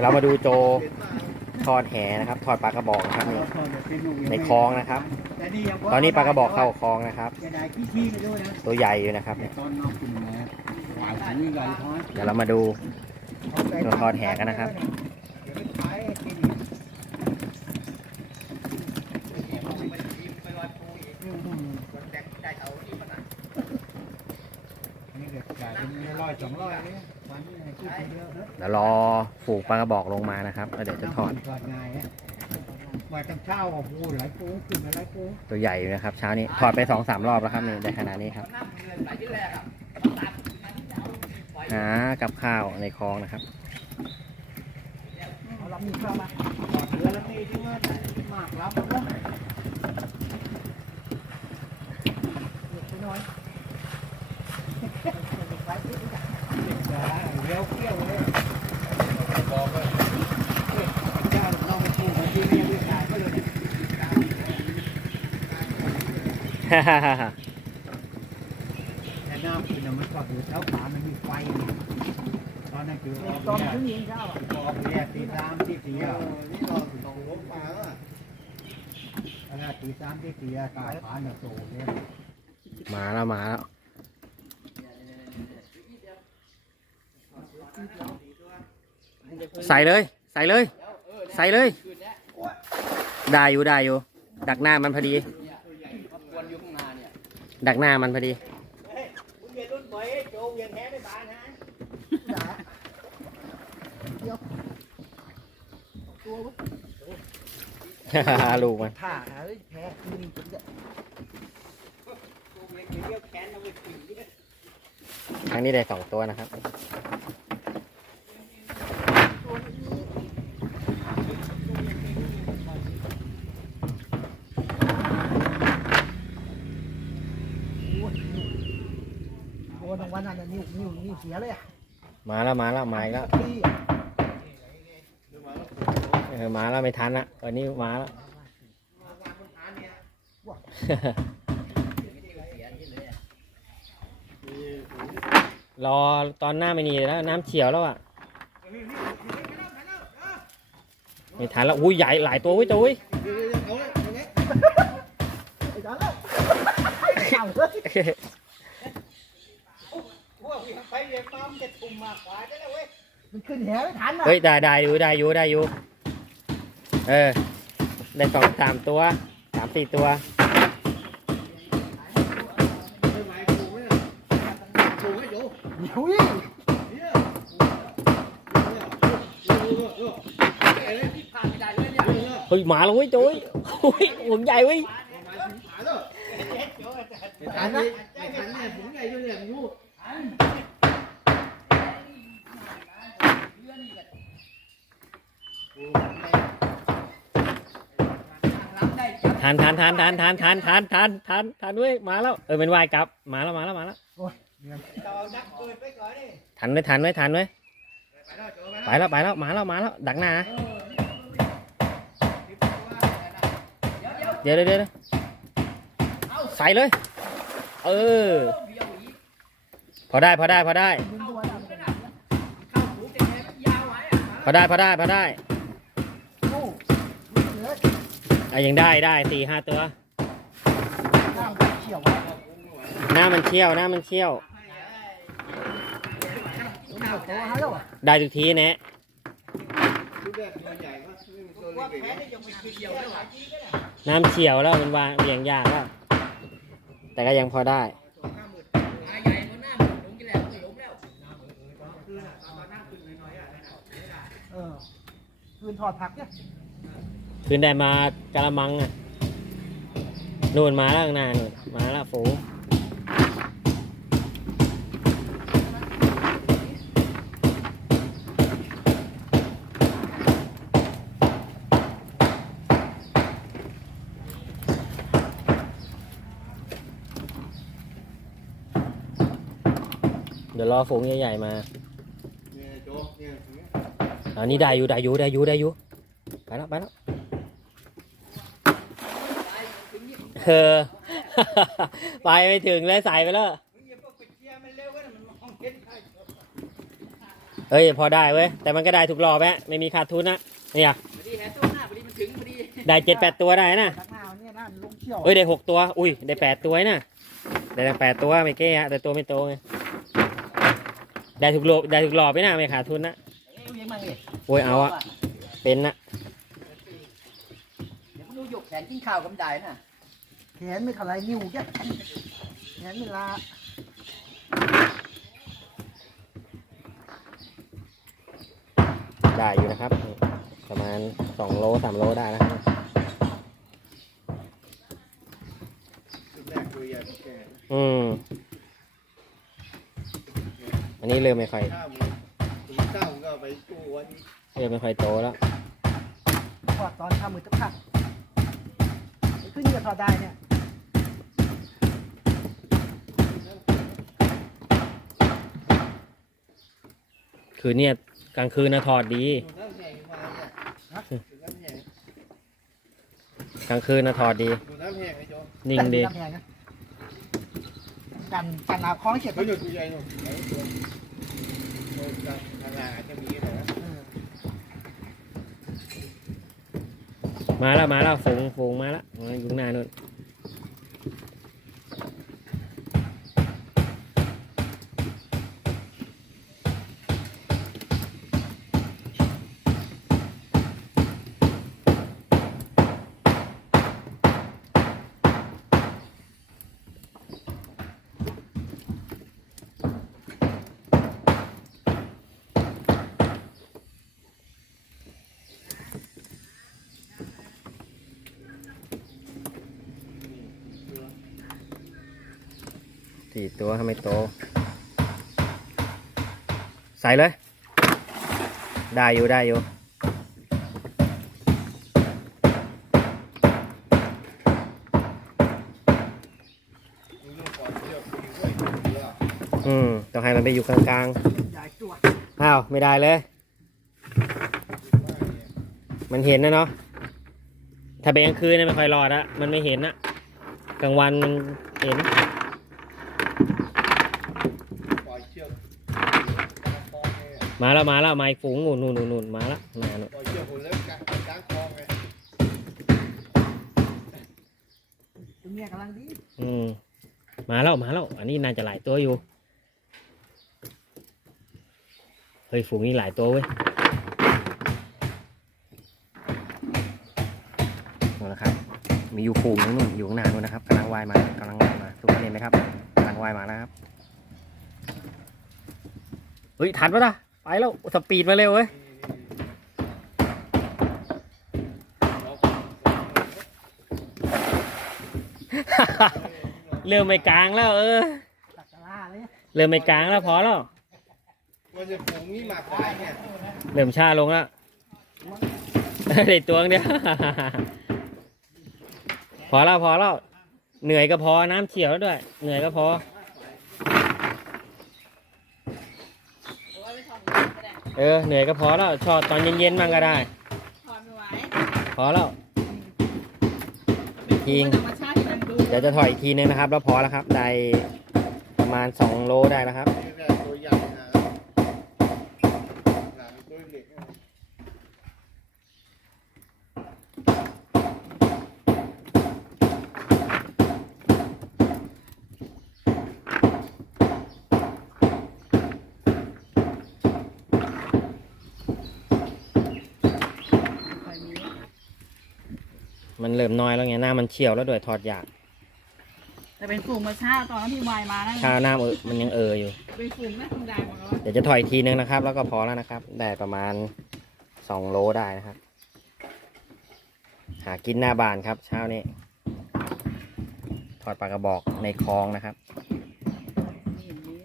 เรามาดูโจทอดแหนะครับทอดปลากระบอกนะครับนี่ในคลองนะครับ ตอนนี้ปลากระบอกเข้าคลองนะครับ ตัวใหญ่อยู่นะครับเนี่ยเดี๋ยวเรามาดูเราทอดแหกันนะครับนี่เด็กจ่ายเป็นร้อยสองร้อยนี่ เดี๋ยวรอฝูกปลากระบอกลงมานะครับแล้วเดี๋ยวจะทอดทอดง่ายนะว่าตั้งเช้าโอ้โหหลายปูขึ้นมาหลายปูตัวใหญ่อยู่นะครับเช้านี้ทอดไปสองสามรอบแล้วครับนี่ได้ขนาดนี้ครับหากับข้าวในคลองนะครับเอาลำนี้เข้ามาทอด แล้วน้อยเร็วเกี้ยวเลยบอกว่าเจ้าน้องไปปูมาที่นี่ไม่ขายก็เลยแต่น้ำคือมันก็คือเท้าขามันมีไฟตอนนั้นคือตอนถึงยิงเช้าออกเรียตีสามตีสี่อะนี่เราต้องลบมาอะตีสามตีสี่อะตายขาเนี่ยโตเนี่ยมาแล้วมาแล้ว ใส่เลย ใส่เลย ใส่เลย ได้อยู่ได้อยู่ ดักหน้ามันพอดี ดักหน้ามันพอดี ลูกมัน ผ่าลยแพ้นผมจงนี้ได้สองตัวนะครับ อ้รางวัลนั้นนิ้วนิ้วนิ้วเสียเลยอะมาแล้วมาแล้วมาอีกแล้วพี่เออมาแล้วไม่ทันละวันนี้มาแล้ว รอตอนหน้าไม่นีแล้วน้ำเฉียวแล้วอะไม่ทันแล้วอุ้ยใหญ่หลายตัวเว้ยตัวเว้ยไอ้จ้าแล้วเอาเลย พวกไปเรียนมามันจะทุ่มมากกว่าได้แล้วเว้ยมันขึ้นแหไม่ทันอะเฮ้ยได้ได้อยู่ได้อยู่ได้อยู่เออได้สองสามตัวสามสี่ตัวยุ้ยเฮ้ยมาแล้วเว้ยโจ้ยโอ้ยห่วงใหญ่เว้ยทันนะทันเนี่ยผมใหญ่ด้วยเนี่ยยู ทันทันทันทันทันทันทันทันทันทันเว้ยมาแล้วเออเป็นวายกลับมาแล้วมาแล้วมาแล้วต่อนักเปิดไปก่อนดิทันไหมทันไหมทันไหมไปแล้วไปแล้วมาแล้วมาแล้วดักหน้าเดี๋ยวเดี๋ยวเดี๋ยวใส่เลย เออ พอได้พอได้พอได้ พอได้พอได้พอได้อะยังได้ได้สี่ห้าตัว หน้ามันเชี่ยวหน้ามันเชี่ยว ได้ทุกทีแนะว่าแพ้ได้ยังไม่ขึ้นเดียวแล้วอะน้ำเฉียวแล้วมันวางเลี้ยงยากแล้วแต่ก็ยังพอได้ เออคืนถอดผักเนี่ยคืนได้มากะละมังอะนู่นมาแล้วข้างหน้านู่นมาแล้วฝูงเดี๋ยวรอฝูงใหญ่ๆมา อันนี้ได้อยู่ได้อยู่ได้อยู่ได้อยู่ไปแล้วไปแล้วเออไปไม่ถึงเลยใส่ไปแล้วมึงอย่าไปเชียร์มันเร็วกันมันมองเห็นใครเอ้ยพอได้เว้ยแต่มันก็ได้ทุกรอบแวะไม่มีขาดทุนนะเนี่ยพอดีแฮตตัวหน้าได้เจ็ดแปดตัวได้นะเอ้ยได้หกตัว อุ้ยได้แปดตัวนะได้แปดตัวไม่เก้แต่ตัวไม่โตไงได้ทุกรอบได้ทุกรอบไม่น่าไม่ขาดทุนนะ โอ้ยเอาอะเป็นนะเดี๋ยวมึงดูหยกแขนกินข้าวกับได้น่ะแขนไม่ขลายนิ้วยัดแขนไม่ลาได้อยู่นะครับประมาณสองโลสามโลได้นะครับแรกตัวใหญ่แก่อืมอันนี้เริ่มไม่ค่อย ข้าว ว้ที่เริ่มไม่ค่อยโตแล้วทอดตอนทำมือตะพักขึ้นจะทอดได้เนี่ยคืนเนี่ยกลางคืนนะถอดดีถุงน้ำแข็งมาเนี่ยถุงน้ำแข็งกลางคืนนะถอดดีถุงน้ำแข็งไอ้โจนิ่งดีกำแพงนะกันกันเอาคล้องเฉียดเขาหยุดตัวใหญ่หนุ่มไอ้ตัวโดนจับขนาดจะมีแต่ว่ มาแล้วมาแล้วฝูงฝูงมาแล้วอยู่หน้านู่น สี่ตัวทำไมโต ใส่เลย ได้อยู่ได้อยู่อืมต้องให้มันไปอยู่กลางๆ อ้าว ไม่ได้เลย มันเห็นนะเนาะ ถ้าเป็นกลางคืนเนี่ยไม่ค่อยรอดอะมันไม่เห็นอะกลางวันมันเห็น มาแล้วมาแล้วมาอีกฝูงนู่นนู่นนู่นนู่นมาแล้วมานู่นปล่อยเชือกคนแล้วกลางกลางคลองไงตัวเมียกำลังดีอืมมาแล้วมาแล้วอันนี้น่าจะหลายตัวอยู่เฮ้ยฝูงนี้หลายตัวเว้ยนู่นนะครับมีอยู่ฝูงนึงนู่นอยู่ข้างหน้านู่นนะครับกำลังว่ายมากำลังว่ายมาทุกคนเห็นไหมครับกำลังว่ายมาแล้วครับเฮ้ยทันปะล่ะไป แล้วสปีดมาเร็วเว้ยเริ่มไม่กลางแล้ว เออตักกะลาเลยเริ่มไม่กลางแล้วพอแล้วมันจะฝูงนี่หมากได้เนี่ยเริ่มช้าลงแล้วได้ตัวเดียวพอแล้วพอแล้วเหนื่อยก็พอน้ำเขียวแล้วด้วย เหนื่อยก็พอ เออเหนื่อยก็พอแล้วชอดตอนเย็นๆมั่งก็ได้ ถอนไม่ไหวพอแล้ว จริง ธรรมชาติที่มันดูเดี๋ยวจะถอยอีกทีนึงนะครับ แล้วพอแล้วครับ ได้ประมาณ 2 โลได้แล้วครับนี่แรกตัวใหญ่นะหลังตัวเล็กนะ คอยมี มัน เริ่มน้อยแล้วไงหน้ามันเฉียวแล้วด้วยถอดยากแต่เป็นฝูงมาเช้าตอนนั้นที่วายมานั่นข้าวหน้าเออมันยังเอออยู่ เป็นฝูงนะธรรมดาหมดแล้วเดี๋ยวจะถอยอีกทีนึงนะครับ แล้วก็พอแล้วนะครับ ได้ประมาณสองโลได้นะครับ หากินหน้าบ้านครับ เช้านี้ถอดปลากระบอกในคลองนะครับนี่อย่างนี้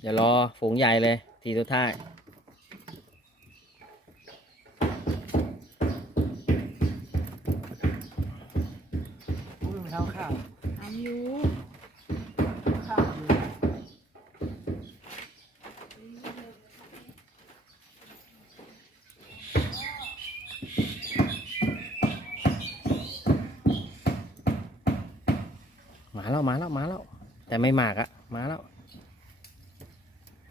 เดี๋ยวรอฝูงใหญ่เลย ทีสุดท้าย ยู่ข้าวอยู่มาแล้วมาแล้วมาแล้ว แต่ไม่มากอะมาแล้ว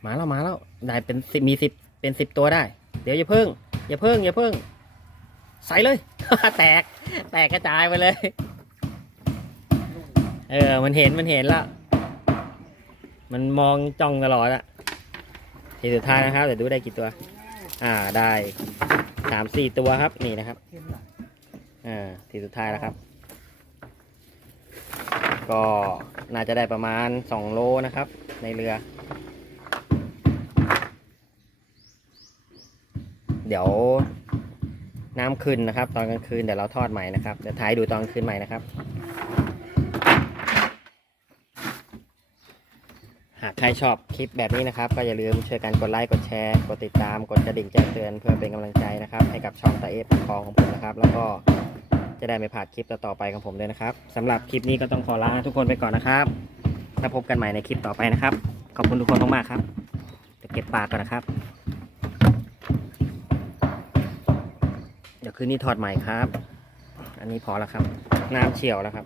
มาแล้วมาแล้วได้เป็นสิบมีสิบเป็นสิบตัวได้ เดี๋ยวอย่าเพิ่ง อย่าเพิ่งอย่าเพิ่ง ใส่เลย แตก แตกกระจายไปเลย เออ มันเห็นมันเห็นแล้วมันมองจ้องตลอดอะทีสุดท้ายนะครับเดี๋ยวดูได้กี่ตัว อ่าได้สามสี่ตัวครับนี่นะครับอ่าทีสุดท้ายแล้วครับ ก็น่าจะได้ประมาณสองโลนะครับ ในเรือ เดี๋ยวน้ำขึ้นนะครับ ตอนกลางคืนเดี๋ยวเราทอดใหม่นะครับเดี๋ยวท้ายดูตอนกลางคืนใหม่นะครับากใครชอบคลิปแบบนี้นะครับ ก็อย่าลืมช่วยกันกดไลค์กดแชร์กดติดตามกดกระดิ่งแจ้งเตือนเพื่อเป็นกำลังใจนะครับ ให้กับช่องตาเอฟคองของผมนะครับ แล้วก็จะได้ไม่พลาดคลิปต่อไปของผมด้วยนะครับสำหรับคลิปนี้ก็ต้องขอลาทุกคนไปก่อนนะครับแล้วพบกันใหม่ในคลิปต่อไปนะครับ ขอบคุณทุกคนมากๆครับเดี๋ยวเก็บปลากก่อนนะครับ เดี๋ยวคืนนี้ถอดใหม่ครับ อันนี้พอแล้วครับ น้ำเฉียวแล้วครับ